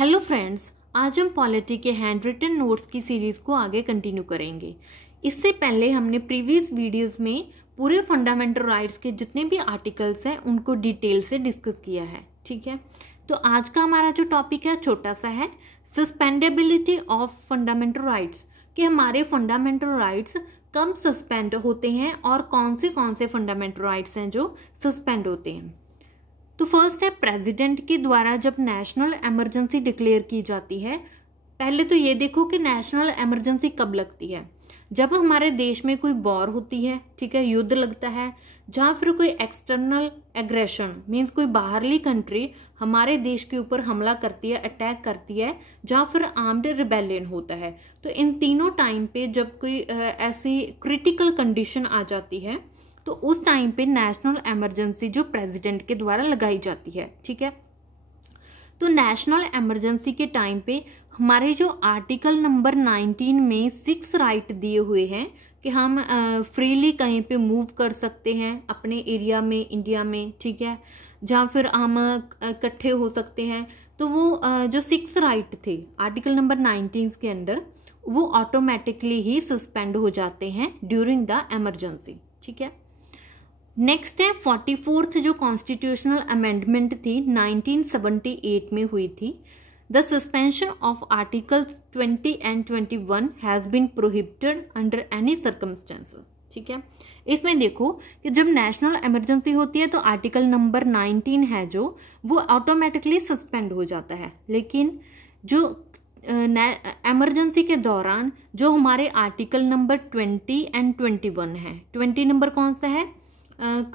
Hello friends, आज हम polity के हैंड रिटन नोट्स की सीरीज को आगे कंटिन्यू करेंगे। इससे पहले हमने प्रीवियस वीडियोस में पूरे फंडामेंटल राइट्स के जितने भी आर्टिकल्स हैं उनको डिटेल से डिस्कस किया है। ठीक है, तो आज का हमारा जो टॉपिक है छोटा सा है, सस्पेंडेबिलिटी ऑफ फंडामेंटल राइट्स, कि हमारे फंडामेंटल राइट्स कब सस्पेंड होते हैं और कौन से फंडामेंटल राइट्स हैं जो सस्पेंड होते हैं। तो फर्स्ट है, प्रेसिडेंट के द्वारा जब नेशनल इमरजेंसी डिक्लेयर की जाती है। पहले तो ये देखो कि नेशनल इमरजेंसी कब लगती है, जब हमारे देश में कोई वॉर होती है, ठीक है, युद्ध लगता है, जहाँ फिर कोई एक्सटर्नल एग्रेशन मीन्स कोई बाहरली कंट्री हमारे देश के ऊपर हमला करती है, अटैक करती है, जहाँ फिर आर्म्ड रिबेलियन होता है। तो इन तीनों टाइम पे जब कोई ऐसी क्रिटिकल कंडीशन आ जाती है तो उस टाइम पे नेशनल इमरजेंसी जो प्रेसिडेंट के द्वारा लगाई जाती है। ठीक है, तो नेशनल इमरजेंसी के टाइम पे हमारे जो आर्टिकल नंबर 19 में 6 राइट दिए हुए हैं कि हम फ्रीली कहीं पे मूव कर सकते हैं अपने एरिया में, इंडिया में, ठीक है, जहाँ फिर हम इकट्ठे हो सकते हैं। तो वो जो 6 राइट थे आर्टिकल नंबर 19 के अंदर, वो ऑटोमेटिकली ही सस्पेंड हो जाते हैं ड्यूरिंग द इमरजेंसी। ठीक है, नेक्स्ट है 44th जो कॉन्स्टिट्यूशनल अमेंडमेंट थी 1978 में हुई थी। The suspension of articles 20 and 21 has been prohibited under any circumstances. ठीक है, इसमें देखो कि जब नेशनल इमरजेंसी होती है तो आर्टिकल नंबर 19 है जो वो ऑटोमेटिकली सस्पेंड हो जाता है, लेकिन जो इमरजेंसी के दौरान जो हमारे आर्टिकल नंबर 20 एंड 21 है, 20 नंबर कौन सा है,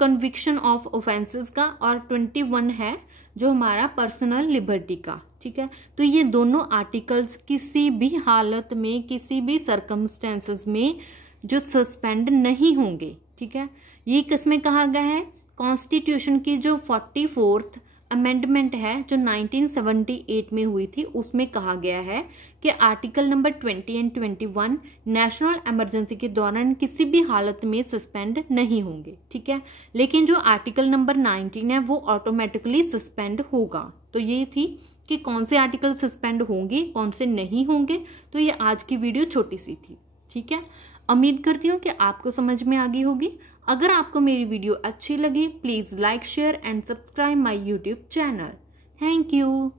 कन्विक्शन ऑफ ऑफेंसेस का, और 21 है जो हमारा पर्सनल लिबर्टी का। ठीक है, तो ये दोनों आर्टिकल्स किसी भी हालत में, किसी भी सर्कमस्टेंसेस में जो सस्पेंड नहीं होंगे। ठीक है, ये किसमें कहा गया है, कॉन्स्टिट्यूशन की जो 44th अमेंडमेंट है जो 1978 में हुई थी, उसमें कहा गया है कि article number 20 and 21 national emergency के दौरान किसी भी हालत में सस्पेंड नहीं होंगे। ठीक है, लेकिन जो आर्टिकल नंबर 19 है वो ऑटोमेटिकली सस्पेंड होगा। तो ये थी कि कौन से आर्टिकल सस्पेंड होंगे, कौन से नहीं होंगे। तो ये आज की वीडियो छोटी सी थी। ठीक है, उम्मीद करती हूँ कि आपको समझ में आ गई होगी। अगर आपको मेरी वीडियो अच्छी लगी, please like, share and subscribe my YouTube channel. Thank you.